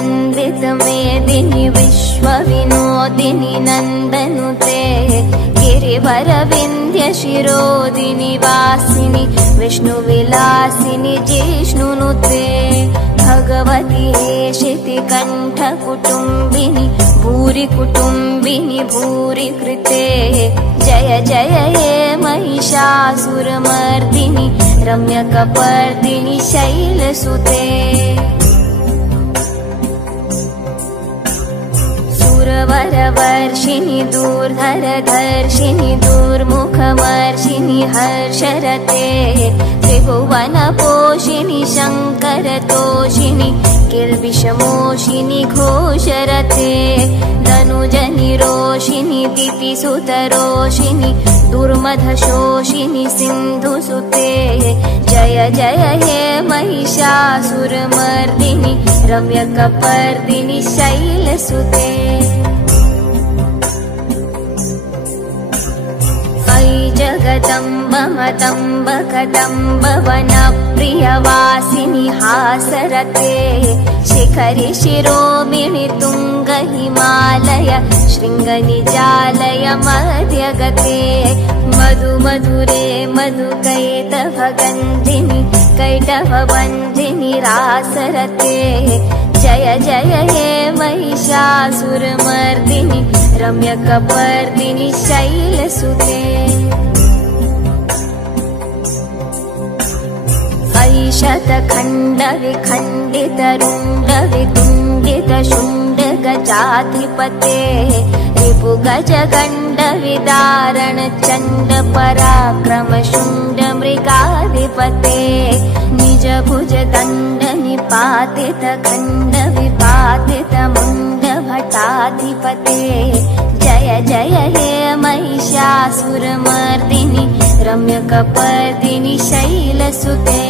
वन्दितमेदिनि विश्वविनोदिनि नन्दनुते गिरिवरविन्ध्यशिरोदिनि वासिनि विष्णुविलासिनि जिष्णुनुते भगवति हेशितिकण्ठकुटुम्बिनि भूरि कुटुम्बिनि भूरि कृते जय जय हे महिषासुरमर्दिनि रम्यकपर्दिनि शैलसुते सुरवरवर्षिणि दूर्धरधर्षिणि दूर्मुखमर्षिणि हर्षरते त्रिभुवनपोषिणि शङ्करतोषिणि किल्बिषमोषिनि घोषरते धनुजनिरोषिनि दितिसुतरोषिनि दुर्मधशोषिनि सिन्धुसुते जय जय हे महिषासुरमर्दिनि रम्यकपर्दिनि शैलसुते जगदम्ब मतम्ब कदम्ब वनप्रियवासिनि हासरते शिखरि शिरोमिणि तुंग हिमालय शृङ्गनिजालय मध्यगते मधु मधुरे मधुकैटभगन्धिनि कैटभबन्धिनि रासरते जय जय हे महिषासुरमर्दिनि रम्यकपर्दिनि शैलसुते ऐशतखण्डविखण्डितरुण्डवितुण्डितशुण्डगजाधिपते रिपुगजगण्डविदारणचण्डपराक्रमशुण्डमृगाधिपते निजभुजदण्डनिपातितखण्डविपातितमुण्डभटाधिपते जय जय हे महिषासुरमर्दिनि रम्यकपर्दिनि शैलसुते।